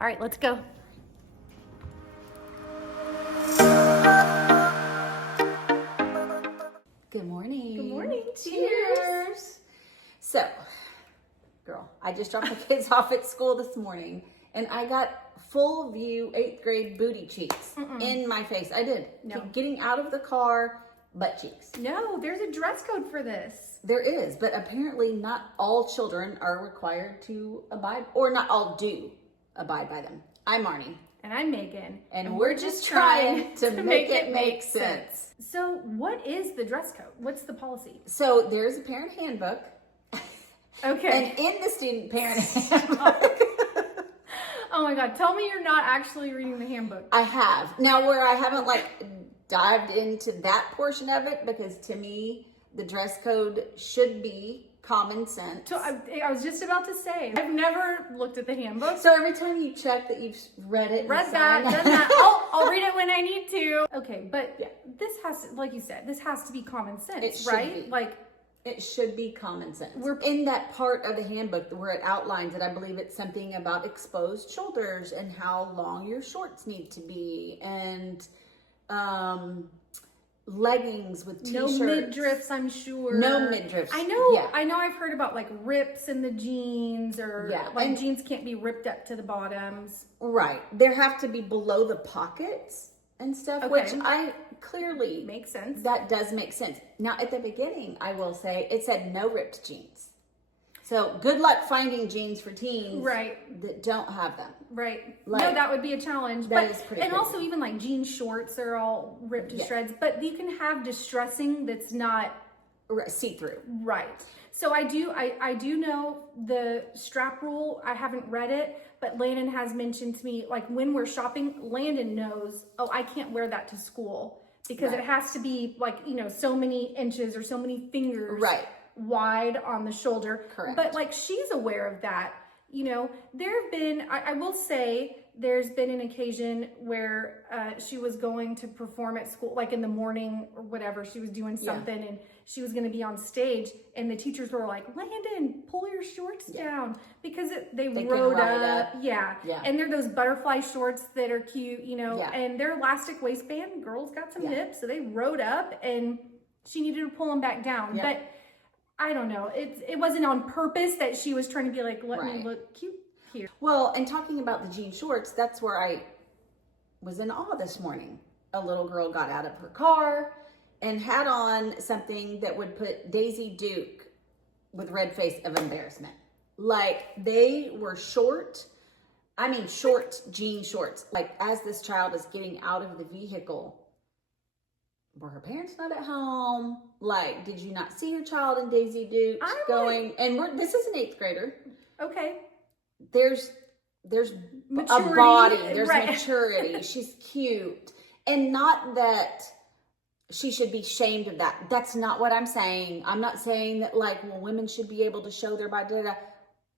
All right, let's go. Good morning. Good morning. Cheers. So, girl, I just dropped the kids off at school this morning and I got full view 8th grade booty cheeks in my face. I did. No. Getting out of the car, butt cheeks. No, there's a dress code for this. There is, but apparently not all children are required to abide, or not all do abide by them. I'm Marnie. And I'm Megan. And we're just trying to make it make sense. So what is the dress code? What's the policy? So there's a parent handbook. Okay. And in the student parent handbook. Oh my God, tell me you're not actually reading the handbook. I have. Now where I haven't dived into that portion of it, because to me, the dress code should be common sense. So I was just about to say, I've never looked at the handbook. So every time you check that you've read it, Read that, done that. I'll read it when I need to. Okay, but yeah, this has to, like you said, this has to be common sense, it should right? be. Like, it should be common sense. We're in that part of the handbook where it outlines it. I believe it's something about exposed shoulders and how long your shorts need to be, and leggings with t-shirts. no midriffs, I'm sure. No midriffs. I know. Yeah. I know. I've heard about like rips in the jeans, or and jeans can't be ripped up to the bottoms. Right. There have to be below the pockets and stuff, Okay. which I clearly Makes sense. That does make sense. Now, at the beginning, I will say it said no ripped jeans. So good luck finding jeans for teens that don't have them. Right. Like, no, that would be a challenge. That is pretty And crazy. also even like jean shorts are all ripped to shreds, but you can have distressing that's not see-through. right. So I do know the strap rule. I haven't read it, but Landon has mentioned to me, like when we're shopping, Landon knows, oh, I can't wear that to school because it has to be like, so many inches or so many fingers wide on the shoulder. Correct. But like she's aware of that. There have been, I will say, there's been an occasion where she was going to perform at school, like in the morning or whatever. She was doing something and she was going to be on stage, and the teachers were like, Landon, pull your shorts down, because they rode up. Yeah. And they're those butterfly shorts that are cute, and they're elastic waistband. Girls got some hips, so they rode up and she needed to pull them back down. But I don't know. It wasn't on purpose that she was trying to be like, let me look cute here. Well, and talking about the jean shorts, that's where I was in awe this morning. A little girl got out of her car and had on something that would put Daisy Duke with red face of embarrassment. Like, they were short jean shorts. Like, as this child is getting out of the vehicle, were her parents not at home? Like, did you not see your child in Daisy Duke going? And this is an 8th grader. Okay. There's Maturity, a body. There's maturity. She's cute, and not that she should be shamed of that. That's not what I'm saying. I'm not saying that women should be able to show their body.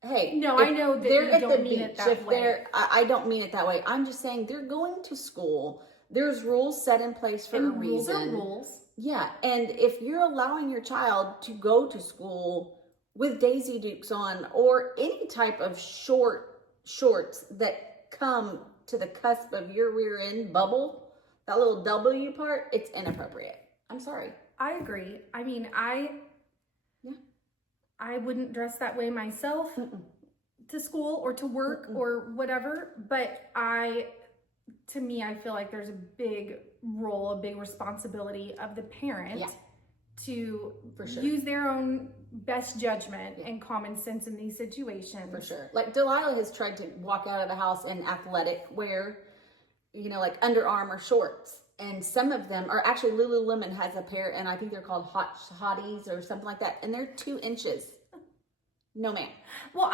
Hey, no, I know that they're you at don't the mean beach. it that way. I don't mean it that way. I'm just saying they're going to school. There's rules set in place for a reason. Rules are rules. Yeah, and if you're allowing your child to go to school with Daisy Dukes on, or any type of shorts that come to the cusp of your rear end bubble, that little W part, it's inappropriate. I'm sorry. I agree. I mean, I wouldn't dress that way myself to school or to work or whatever, but to me, I feel like there's a big role, a big responsibility of the parent to use their own best judgment and common sense in these situations. For sure. Like Delilah has tried to walk out of the house in athletic wear, like Under Armour shorts. And some of them are actually, Lululemon has a pair, and I think they're called Hotties or something like that. And they're 2 inches. No, ma'am. Well,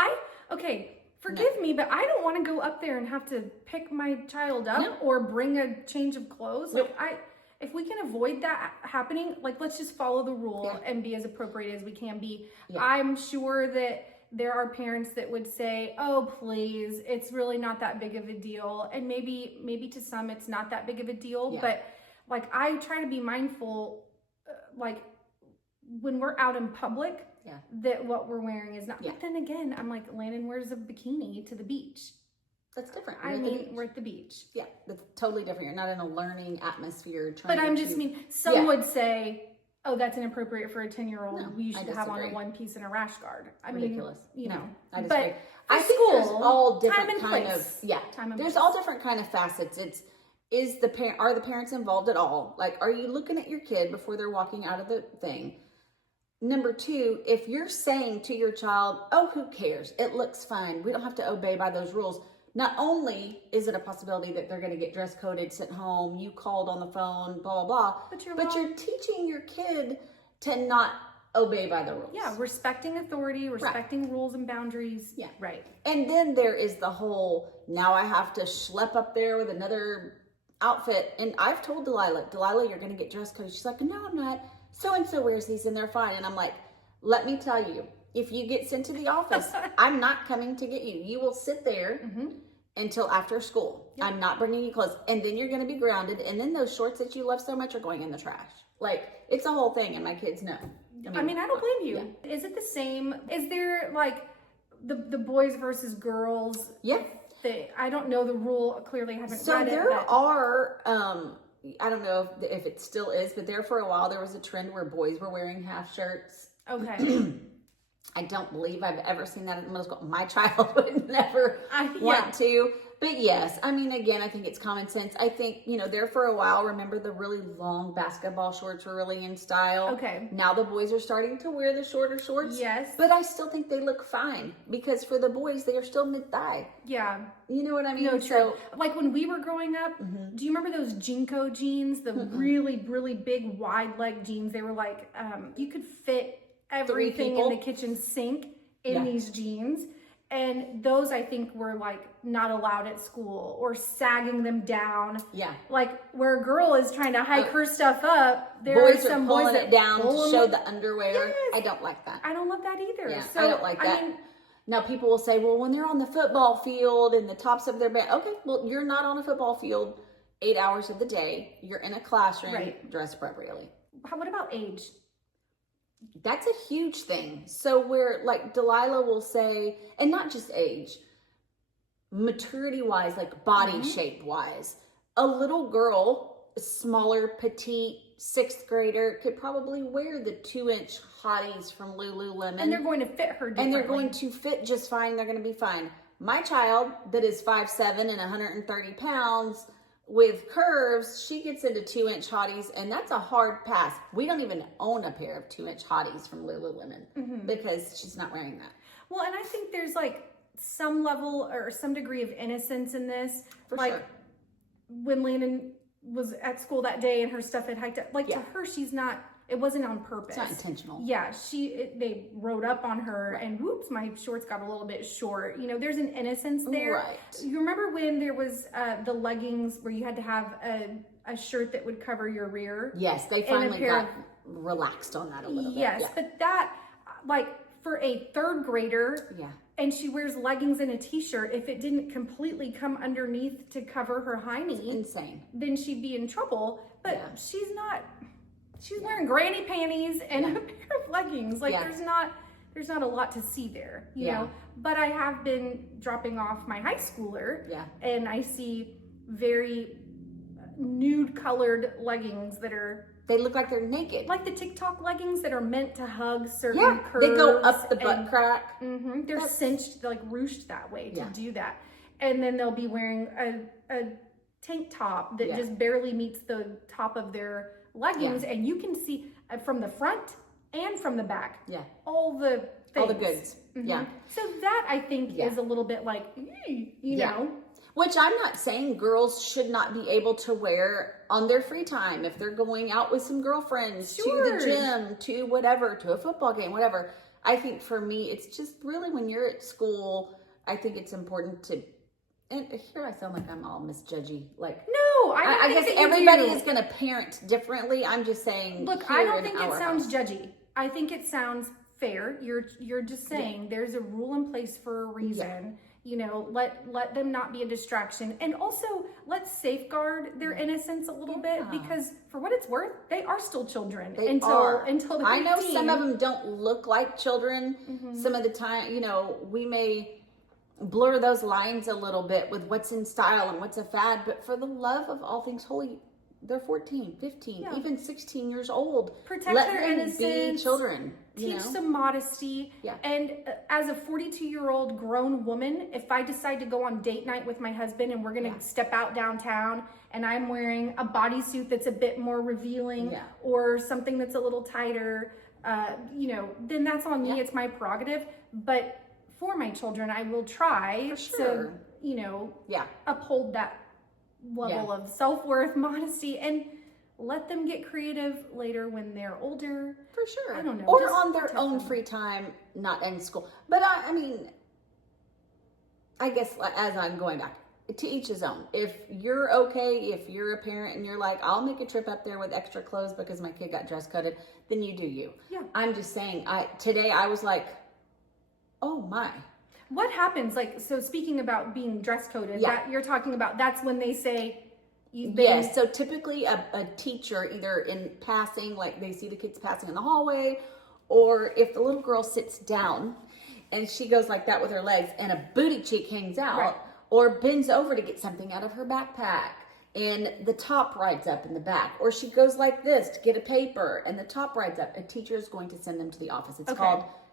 forgive me, but I don't want to go up there and have to pick my child up or bring a change of clothes. If we can avoid that happening, let's just follow the rule and be as appropriate as we can be. I'm sure that there are parents that would say, oh, please, it's really not that big of a deal. And maybe to some it's not that big of a deal. But I try to be mindful, when we're out in public, that what we're wearing is not. But then again, I'm like, Landon wears a bikini to the beach. That's different. we're at the beach. Yeah, that's totally different. You're not in a learning atmosphere. Trying But I'm to, just some would say, oh, that's inappropriate for a 10-year-old. No, You I should have on a disagree. one piece and a rash guard. Ridiculous. I disagree. But I think school, there's all time different and kind place. of Time and there's place. all different kind of facets. Are the parents involved at all? Like, are you looking at your kid before they're walking out of the thing? Number two, if you're saying to your child, oh, who cares? It looks fine. We don't have to obey by those rules. Not only is it a possibility that they're going to get dress coded, sent home, you called on the phone, blah, blah, blah. But you're teaching your kid to not obey by the rules. Yeah, respecting authority, respecting rules and boundaries. Yeah. Right. And then there is the whole, now I have to schlep up there with another outfit. And I've told Delilah, you're going to get dress coded. She's like, no, I'm not. So-and-so wears these and they're fine. And I'm like, let me tell you, if you get sent to the office, I'm not coming to get you. You will sit there until after school. Yep. I'm not bringing you clothes. And then you're going to be grounded. And then those shorts that you love so much are going in the trash. Like, it's a whole thing. And my kids know. I mean, I don't blame you. Yeah. Is it the same? Is there like the boys versus girls? Yeah. I don't know the rule. Clearly, I haven't read it. So there are, I don't know if it still is, but there for a while, there was a trend where boys were wearing half shirts. Okay. I don't believe I've ever seen that in middle school. My child would never want to. But yes, I mean, again, I think it's common sense. I think, there for a while, remember the really long basketball shorts were really in style. Okay. Now the boys are starting to wear the shorter shorts. Yes. But I still think they look fine because for the boys, they are still mid-thigh. Yeah. You know what I mean? No, true. Like when we were growing up, do you remember those Jinko jeans? The really, really big wide leg jeans. They were like, you could fit everything in the kitchen sink in these jeans. And those, I think, were like not allowed at school or sagging them down. Yeah. Like where a girl is trying to hike her stuff up, there boys are some pulling boys that it down to show it. the underwear. Yes. I don't like that. I don't love that either. Yeah, so, I don't like that. Now people will say, well, when they're on the football field and the tops of their band, okay, well, you're not on a football field 8 hours of the day. You're in a classroom, dressed appropriately. What about age? That's a huge thing. So where like Delilah will say, and not just age, maturity wise, like body shape wise, a little girl, smaller, petite, 6th grader could probably wear the 2-inch hotties from Lululemon. And they're going to fit her differently. And they're going to fit just fine. They're going to be fine. My child that is 5'7" and 130 pounds with curves, she gets into 2-inch hotties, and that's a hard pass. We don't even own a pair of 2-inch hotties from Lululemon because she's not wearing that. Well, and I think there's like some level or some degree of innocence in this. For like sure. When Landon was at school that day and her stuff had hiked up, like to her, it wasn't on purpose. It's not intentional. Yeah, they rode up on her and whoops, my shorts got a little bit short. There's an innocence there. Right. You remember when there was the leggings where you had to have a shirt that would cover your rear? Yes, they finally got relaxed on that a little bit. Yes, but that, like for a 3rd grader, and she wears leggings and a t-shirt, if it didn't completely come underneath to cover her high knee, insane, then she'd be in trouble. But she's not. She's wearing granny panties and a pair of leggings. Like there's not a lot to see there, you know. But I have been dropping off my high schooler, and I see very nude colored leggings that are. They look like they're naked. Like the TikTok leggings that are meant to hug certain curves. They go up the butt crack. They're cinched, like ruched that way to do that. And then they'll be wearing a tank top that just barely meets the top of their leggings, and you can see from the front and from the back all the things. All the goods. So that I think is a little bit like you know, which I'm not saying girls should not be able to wear on their free time if they're going out with some girlfriends to the gym, to whatever, to a football game, whatever. I think for me it's just really when you're at school, I think it's important to, and here I sound like I'm all misjudgy. Like, no, I guess everybody is going to parent differently. I'm just saying. Look, I don't think it sounds judgy. I think it sounds fair. You're just saying there's a rule in place for a reason. Let them not be a distraction, and also let's safeguard their innocence a little bit, because for what it's worth, they are still children until they're 15. I know some of them don't look like children. Some of the time, we may blur those lines a little bit with what's in style and what's a fad. But for the love of all things holy, they're 14, 15, even 16 years old. Protect Let their them innocence. be children. Teach some modesty. Yeah. And as a 42-year-old grown woman, if I decide to go on date night with my husband and we're going to step out downtown and I'm wearing a bodysuit that's a bit more revealing or something that's a little tighter, you know, then that's on me. It's my prerogative. But for my children, I will try to, you know, uphold that level of self-worth, modesty, and let them get creative later when they're older. For sure. I don't know. Or on their own free time, not in school. But I mean, I guess as I'm going back, to each his own. If you're okay, if you're a parent and you're like, I'll make a trip up there with extra clothes because my kid got dress coded, then you do you. Yeah. I'm just saying, today I was like, oh my. What happens? Like, so speaking about being dress coded, that you're talking about, that's when they say, yes, so typically a teacher, either in passing, like they see the kids passing in the hallway, or if the little girl sits down and she goes like that with her legs and a booty cheek hangs out, or bends over to get something out of her backpack and the top rides up in the back, or she goes like this to get a paper and the top rides up, a teacher is going to send them to the office.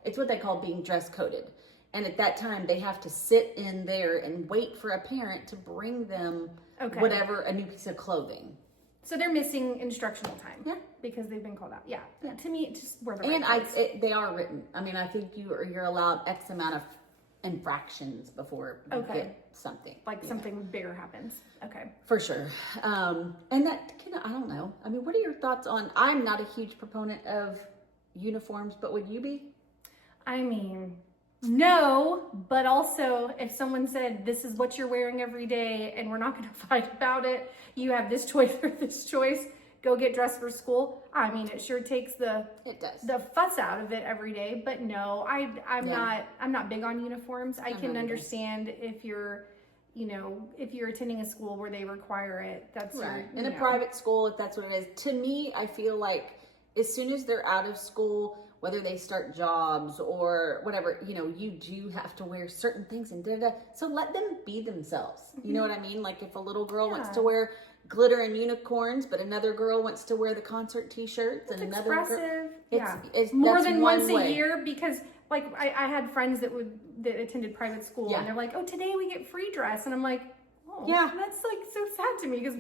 It's what they call being dress coded. And at that time, they have to sit in there and wait for a parent to bring them whatever, a new piece of clothing. So they're missing instructional time because they've been called out. Yeah. To me, it's just where the they are written. I mean, I think you're allowed X amount of infractions before you get something. Like something bigger happens. Okay. For sure. And that, I don't know. I mean, what are your thoughts on, I'm not a huge proponent of uniforms, but would you be? I mean, no, but also if someone said, this is what you're wearing every day and we're not going to fight about it, you have this choice or this choice, go get dressed for school. I mean, it sure takes the fuss out of it every day, but no, I'm not big on uniforms. I can understand if you're, you know, if you're attending a school where they require it, that's right. In a private school, if that's what it is. To me, I feel like as soon as they're out of school, whether they start jobs or whatever, you know, you do have to wear certain things and so let them be themselves. You know what I mean? Like if a little girl wants to wear glitter and unicorns, but another girl wants to wear the concert t-shirts and another expressive. It's more than once a year, because like I had friends that attended private school and they're like, oh, today we get free dress. And I'm like, oh, that's like so sad to me because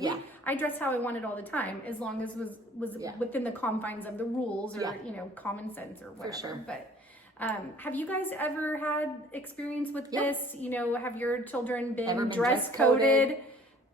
I dressed how I wanted all the time, as long as was within the confines of the rules or, you know, common sense or whatever. For sure. But have you guys ever had experience with this? You know, have your children been dress coded?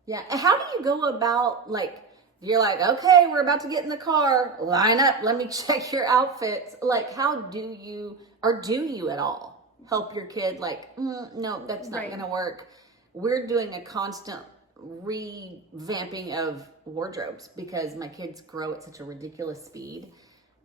Yeah. And how do you go about, like, you're like, okay, we're about to get in the car, line up, let me check your outfits. Like, how do you, or do you at all help your kid? Like, no, that's not going to work. We're doing a constant revamping of wardrobes because my kids grow at such a ridiculous speed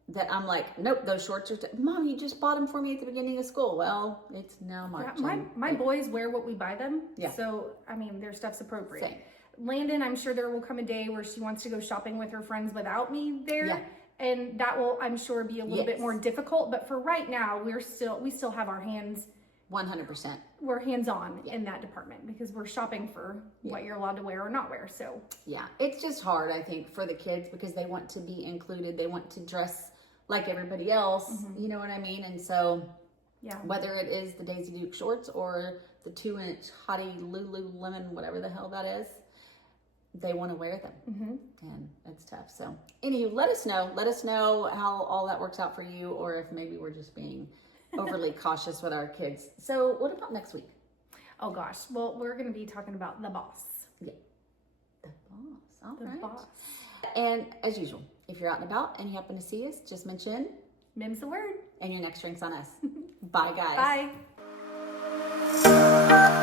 that I'm like, nope, those shorts are, Mom, you just bought them for me at the beginning of school. Well, it's now March. My boys wear what we buy them. Yeah. So, I mean, their stuff's appropriate. Same. Landon, I'm sure there will come a day where she wants to go shopping with her friends without me there. Yeah. And that will, I'm sure, be a little bit more difficult. But for right now, we still have our hands 100%. We're hands-on in that department because we're shopping for what you're allowed to wear or not wear. So yeah, it's just hard, I think, for the kids because they want to be included. They want to dress like everybody else. You know what I mean? And so whether it is the Daisy Duke shorts or the 2-inch Hottie Lululemon, whatever the hell that is, they want to wear them. And it's tough. So anywho, let us know how all that works out for you, or if maybe we're just being overly cautious with our kids. So what about next week? Oh gosh. Well, we're going to be talking about the boss. Yeah. The boss. All right. The boss. And as usual, if you're out and about and you happen to see us, just mention Mim's the word. And your next drink's on us. Bye guys. Bye.